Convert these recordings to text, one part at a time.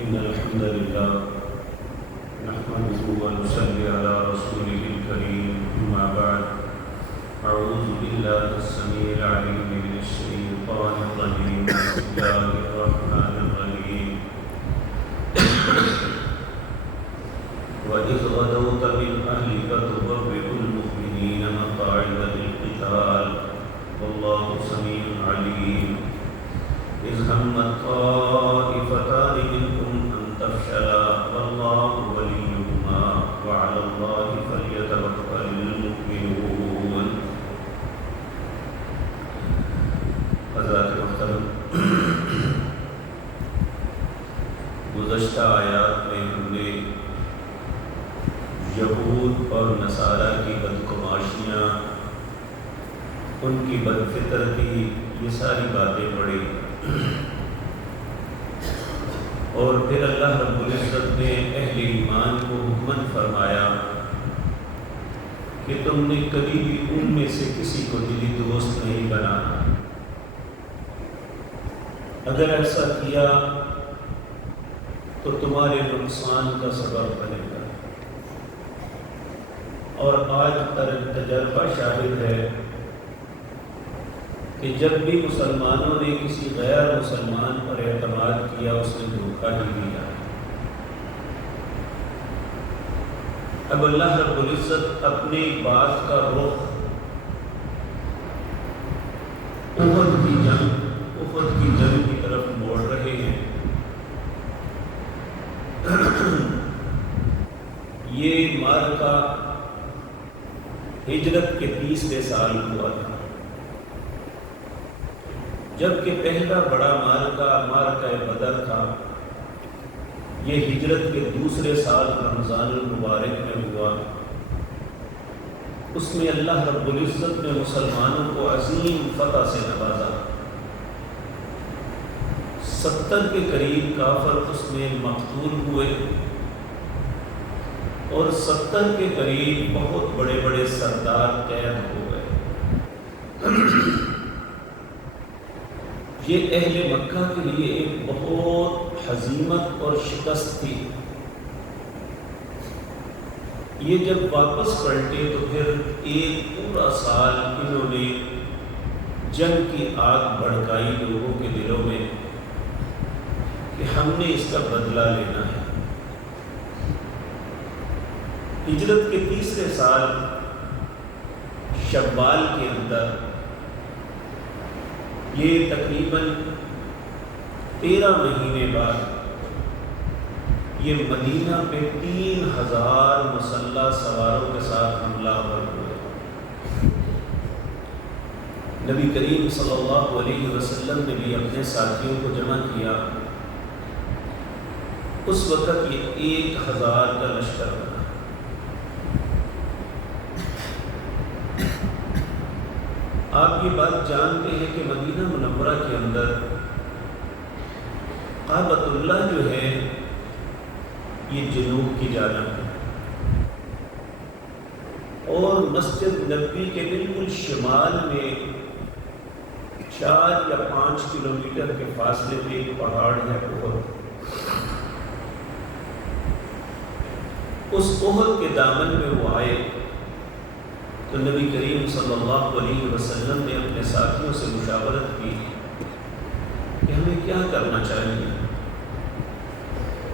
إن الحمد لله نحمده ونصلي على رسوله الكريم أما بعد أعوذ بالله السميع العليم من الشيطان الرجيم بسم الله الرحمن الرحيم وإذ غدوت من أهلك تبوئ المؤمنين مقاعد للقتال والله سميع عليم إذ همت طائفتان منكم أن تفشلا والله وليهما وعلى الله فليتوكل المؤمنون. حضرات محترم، گزشتہ آیات میں ہم نے یہود اور نصارہ کی بدگماشیاں، ان کی بدفطرتی، یہ ساری باتیں پڑھی، اور پھر اللہ رب العزت نے اہل ایمان کو حکم فرمایا کہ تم نے کبھی بھی ان میں سے کسی کو دلی دوست نہیں بنانا، اگر ایسا کیا تو تمہارے نقصان کا سبب بنے گا۔ اور آج تجربہ شاہد ہے کہ جب بھی مسلمانوں نے کسی غیر مسلمان پر اعتماد کیا اس نے دھوکہ ہی دیا۔ اب اللہ رب العزت اپنی بات کا رخ احد کی جنگ کی طرف موڑ رہے ہیں۔ یہ معرکہ ہجرت کے 30ویں سال ہوا تھا، جبکہ پہلا بڑا معرکہ بدر تھا، یہ ہجرت کے 2 سال رمضان المبارک میں ہوا۔ اس میں اللہ رب العزت نے مسلمانوں کو عظیم فتح سے نوازا۔ 70 کے قریب کافر اس میں مقتول ہوئے، اور 70 کے قریب بہت بڑے بڑے سردار قید ہو گئے۔ یہ اہل مکہ کے لیے ایک بہت ہزیمت اور شکست تھی۔ یہ جب واپس پلٹے تو پھر ایک پورا سال انہوں نے جنگ کی آگ بھڑکائی لوگوں کے دلوں میں کہ ہم نے اس کا بدلہ لینا ہے۔ ہجرت کے 30ویں سال شوال کے اندر، یہ تقریباً 13 مہینے بعد، یہ مدینہ پہ 3000 مسلح سواروں کے ساتھ حملہ آور ہوئے۔ نبی کریم صلی اللہ علیہ وسلم نے بھی اپنے ساتھیوں کو جمع کیا۔ اس وقت یہ 1000 کا لشکر بنا۔ آپ یہ بات جانتے ہیں کہ مدینہ منورہ کے اندر کعبۃ اللہ جو ہے یہ جنوب کی جانب ہے، اور مسجد نبوی کے بالکل شمال میں 4 یا 5 کلومیٹر کے فاصلے پہ ایک پہاڑ ہے احد۔ اس احد کے دامن میں وہ آئے تو نبی کریم صلی اللہ علیہ وسلم نے اپنے ساتھیوں سے مشاورت کی کہ ہمیں کیا کرنا چاہیے،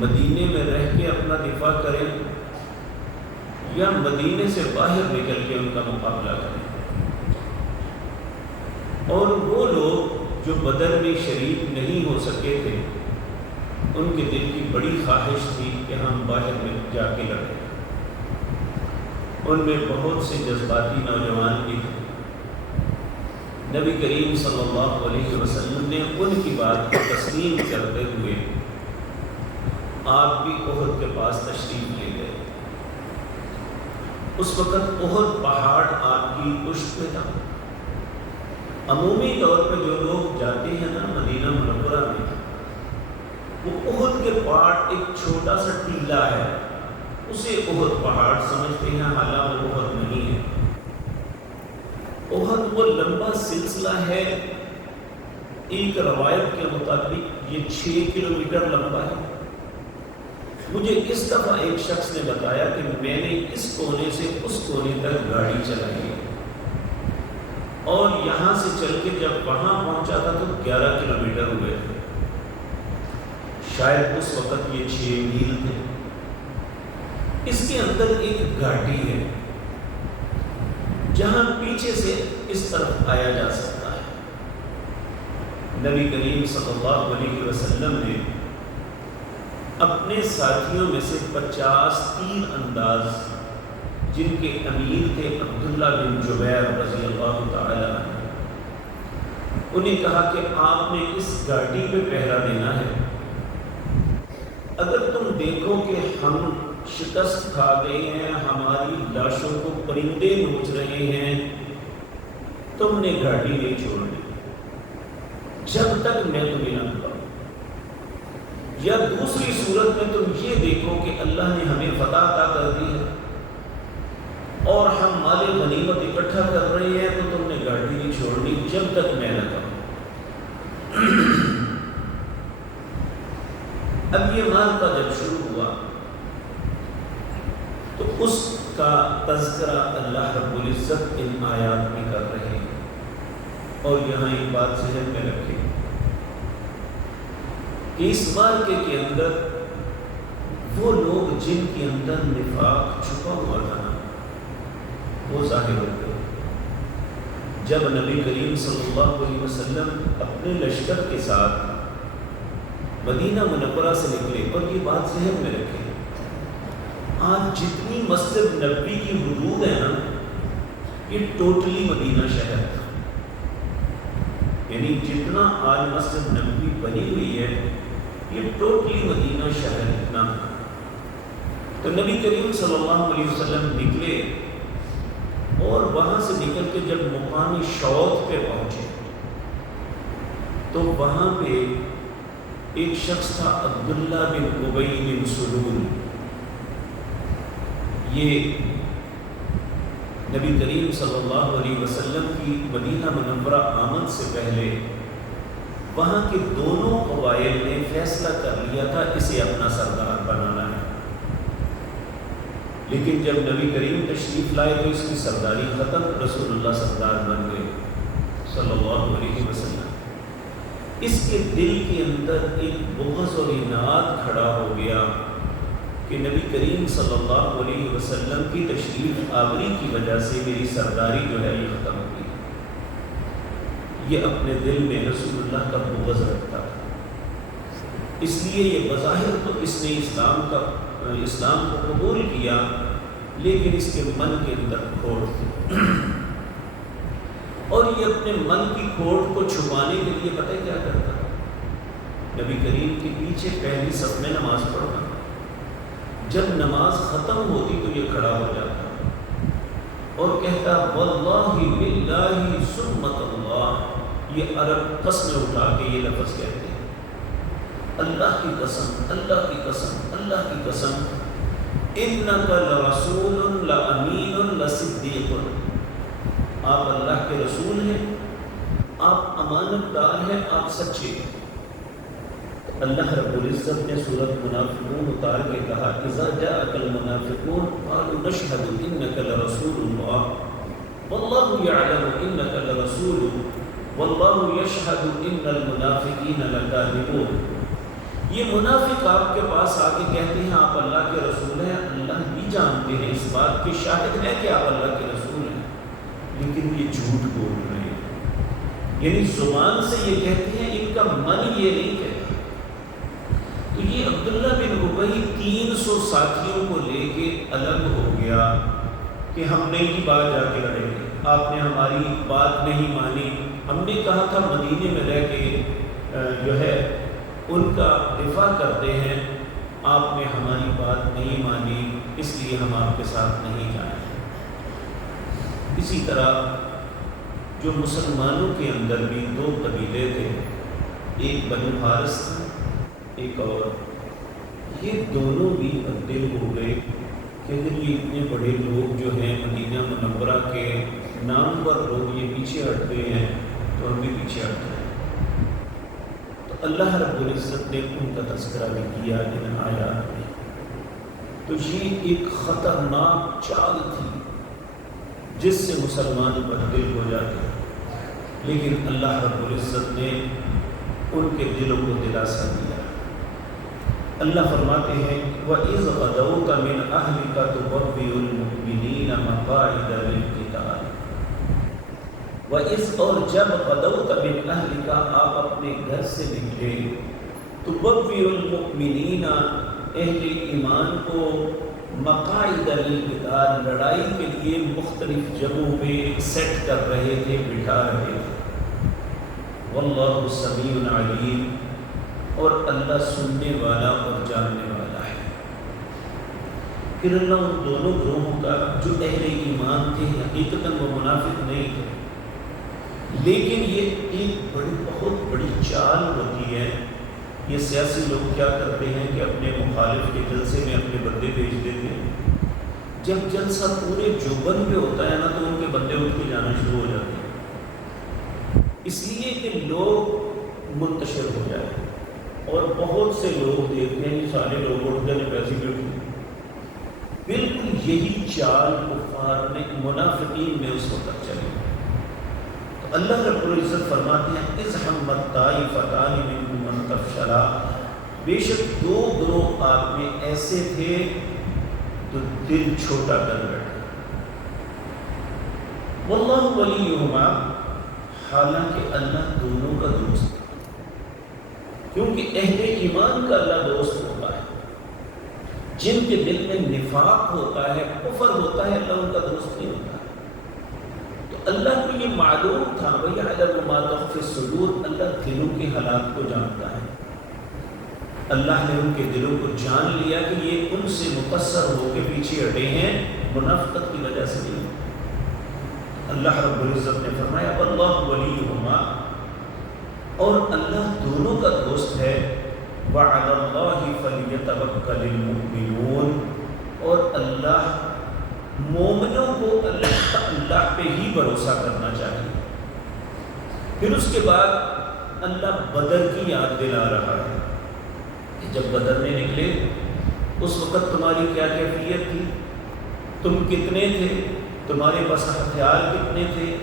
مدینے میں رہ کے اپنا دفاع کریں یا مدینے سے باہر نکل کے ان کا مقابلہ کریں۔ اور وہ لوگ جو بدر میں شریک نہیں ہو سکے تھے، ان کے دل کی بڑی خواہش تھی کہ ہم باہر میں جا کے لڑیں۔ ان میں بہت سے جذباتی نوجوان بھی تھے۔ نبی کریم صلی اللہ علیہ وسلم نے ان کی بات کو تسلیم کرتے ہوئے آپ بھی احد کے پاس تشریف لے گئے۔ اس وقت احد پہاڑ آپ کی پشت پہ تھا۔ عمومی طور پہ جو لوگ جاتے ہیں نا مدینہ منورہ میں، وہ احد کے پاس ایک چھوٹا سا ٹیلہ ہے، اسے احد پہاڑ سمجھتے ہیں، حالانکہ وہ احد نہیں ہے۔ احد وہ لمبا سلسلہ ہے، ایک روایت کے مطابق یہ 6 کلومیٹر لمبا ہے، مجھے اس دفعہ ایک شخص نے بتایا کہ میں نے اس کونے سے اس کونے تک گاڑی چلائی اور یہاں سے چل کے جب وہاں پہنچا تھا تو 11 کلومیٹر ہوئے تھے، شاید اس وقت یہ 6 میل تھے۔ اس کے اندر ایک گھاٹی ہے جہاں پیچھے سے اس طرف آیا جا سکتا ہے۔ نبی کریم صلی اللہ علیہ وسلم نے اپنے ساتھیوں میں سے 50 تیر انداز جن کے امیر تھے عبداللہ بن جبیر رضی اللہ تعالی عنہ، انہیں کہا کہ آپ نے اس گاڑی پہ پہرا دینا ہے، اگر تم دیکھو کہ ہم شکست کھا گئے ہیں، ہماری لاشوں کو پرندے نوچ رہے ہیں، تم نے گاڑی نہیں چھوڑنی جب تک میں تمہیں نہ بتاؤں، یا دوسری صورت میں تم یہ دیکھو کہ اللہ نے ہمیں فتح عطا کر دی ہے اور ہم مال غنیمت اکٹھا کر رہے ہیں، تو تم نے گاڑی نہیں چھوڑنی جب تک میں نہ کہوں۔ اب یہ معرکہ جب شروع ہوا تو اس کا تذکرہ اللہ رب العزت ان آیات میں کر رہے ہیں، اور یہاں ایک بات ذہن میں رکھیں کہ اس معرکے کے اندر وہ لوگ جن کے اندر نفاق چھپا ہوا تھا وہ ظاہر ہو گئے۔ جب نبی کریم صلی اللہ علیہ وسلم اپنے لشکر کے ساتھ مدینہ منورہ سے نکلے، اور یہ بات ذہن میں رکھیں، آج جتنی مسجد نبوی کی حدود ہے نا، یہ ٹوٹلی مدینہ شہر تھا، یعنی جتنا آج مسجد نبوی بنی ہوئی ہے یہ ٹوٹلی مدینہ شہر اتنا تھا۔ تو نبی کریم صلی اللہ علیہ وسلم نکلے اور وہاں سے نکل کے جب مقامی شوط پہ پہنچے تو وہاں پہ ایک شخص تھا عبداللہ بن ابی بن سلول۔ یہ نبی کریم صلی اللہ علیہ وسلم کی مدینہ منورہ آمد سے پہلے وہاں کے دونوں قبائل نے فیصلہ کر لیا تھا اسے اپنا سردار بنانا ہے، لیکن جب نبی کریم تشریف لائے تو اس کی سرداری ختم، رسول اللہ سردار بن گئے صلی اللہ علیہ وسلم۔ اس کے دل کے اندر ایک بغض اور اناد کھڑا ہو گیا کہ نبی کریم صلی اللہ علیہ وسلم کی تشریف آوری کی وجہ سے میری سرداری جو ہے یہ ختم ہوئی۔ یہ اپنے دل میں رسول اللہ کا بغض رکھتا تھا، اس لیے یہ بظاہر تو اس نے اسلام کو قبول کیا، لیکن اس کے من کے اندر کھوٹ تھی، اور یہ اپنے من کی کھوٹ کو چھپانے کے لیے پتہ کیا کرتا؟ نبی کریم کے پیچھے پہلی صف میں نماز پڑھنا، جب نماز ختم ہوتی تو یہ کھڑا ہو جاتا اور کہتا واللہ باللہ سمت اللہ۔ یہ عرب قسم اٹھا کے یہ لفظ کہتے ہیں، اللہ کی قسم، اللہ کی قسم، اللہ کی قسم، انک لرسول لامین لصدیق، آپ اللہ کے رسول ہیں، آپ امانت دار ہیں، آپ سچے ہیں۔ اللہ رب العزت نے سورۃ منافقون اتار کے کہا اذا جاءک المنافقون قالوا نشهد انک لرسول اللہ واللہ یعلم انک لرسول واللہ یشهد ان المنافقین لکاذبون۔ یہ منافق آپ کے پاس آ کے کہتے ہیں آپ اللہ کے رسول ہیں، اللہ بھی جانتے ہیں، اس بات کے شاہد ہیں کہ آپ اللہ کے رسول ہیں، لیکن یہ جھوٹ بول رہے ہیں، یعنی زبان سے یہ کہتے ہیں، ان کا من یہ نہیں کہتا۔ تو یہ عبداللہ بن ابی 300 ساتھیوں کو لے کے الگ ہو گیا کہ ہم نہیں کی بات جا کے لڑیں گے، آپ نے ہماری بات نہیں مانی، ہم نے کہا تھا مدینے میں رہ کے جو ہے ان کا دفاع کرتے ہیں، آپ نے ہماری بات نہیں مانی، اس لیے ہم آپ کے ساتھ نہیں جائیں۔ اسی طرح جو مسلمانوں کے اندر بھی 2 قبیلے تھے، ایک بنو حارث تھا، ایک اور، یہ دونوں بھی بددل ہو گئے کہ اگر یہ اتنے بڑے لوگ جو ہیں مدینہ منورہ کے نامور لوگ یہ پیچھے ہٹتے ہیں تو ہم بھی پیچھے ہٹتے ہیں۔ تو اللہ رب العزت نے ان کا تذکرہ بھی کیا ان آیات میں۔ تو یہ ایک خطرناک چال تھی جس سے مسلمان بددل ہو جاتے، لیکن اللہ رب العزت نے ان کے دلوں کو دلاسا دیا۔ اللہ فرماتے ہیں وَإِذْ غَدَوْتَ مِنْ أَهْلِكَ تُبَوِّئُ الْمُؤْمِنِينَ مَقَاعِدَ لِلْقِتَالِ۔ وَإِذْ اور جب غَدَوْتَ مِنْ أَهْلِكَ آپ اپنے گھر سے نکلے، تُبَوِّئُ الْمُؤْمِنِينَ اہل ایمان کو مقاعد للقتال لڑائی کے لیے مختلف جگہوں پہ سیٹ کر رہے تھے، بٹھا رہے تھے۔ واللہ سمیع علیم، اور اللہ سننے والا اور جاننے والا ہے۔ پھر اللہ ان دونوں گروہوں کا جو اہل ایمان تھے، حقیقتاً وہ منافق نہیں تھے، لیکن یہ ایک بہت بڑی چال ہوتی ہے۔ یہ سیاسی لوگ کیا کرتے ہیں کہ اپنے مخالف کے جلسے میں اپنے بندے بھیج دیتے ہیں، جب جلسہ پورے جوبن پہ ہوتا ہے نا تو ان کے بندے اٹھ کے جانا شروع ہو جاتے ہیں، اس لیے کہ لوگ منتشر ہو جائے۔ اور بہت سے لوگ دیکھتے ہیں کہ سارے لوگ اٹھ گئے پیسے بھی اٹھ گئے۔ بالکل یہی چال کفار نے منافقین میں اس وقت چلی۔ تو اللہ رب العزت فرماتے ہیں اِذْ ہَمَّتْ طَائِفَتَانِ مِنْکُمْ أَن تَفْشَلَا، بے شک دو گروہ آپ میں ایسے تھے تو دل چھوٹا کر بیٹھے۔ وَاللَّهُ وَلِيُّهُمَا، حالانکہ اللہ دونوں کا دوست ہے، کیونکہ اہل ایمان کا اللہ دوست ہوتا ہے، جن کے دل میں نفاق ہوتا ہے، کفر ہوتا ہے، اللہ ان کا دوست نہیں ہوتا ہے۔ تو اللہ کو یہ معلوم تھا وَيَعْلَمُ مَا تُخْفِي الصُّدُورُ، اللہ دلوں کے حالات کو جانتا ہے۔ اللہ نے ان کے دلوں کو جان لیا کہ یہ ان سے مقصر ہو کے پیچھے ہٹے ہیں، منافقت کی وجہ سے نہیں۔ اللہ رب العزت نے فرمایا وَاللَّهُ وَلِيُّهُمَا، اور اللہ دونوں کا دوست ہے، وَعَلَى اللَّهِ فَلْيَتَوَكَّلِ الْمُؤْمِنُونَ، اور اللہ مومنوں کو اللہ پہ ہی بھروسہ کرنا چاہیے۔ پھر اس کے بعد اللہ بدر کی یاد دلا رہا ہے کہ جب بدر میں نکلے اس وقت تمہاری کیا کیفیت تھی، تم کتنے تھے، تمہارے پاس ہتھیار کتنے تھے،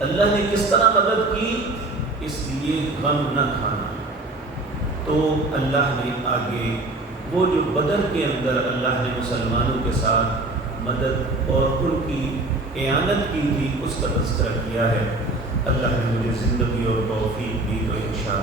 اللہ نے کس طرح مدد کی، اس لیے غم نہ کھانا۔ تو اللہ نے آگے وہ جو بدر کے اندر اللہ نے مسلمانوں کے ساتھ مدد اور ان کی اعانت کی تھی اس کا تذکرہ کیا ہے۔ اللہ نے مجھے زندگی اور توفیق دی تو انشاءاللہ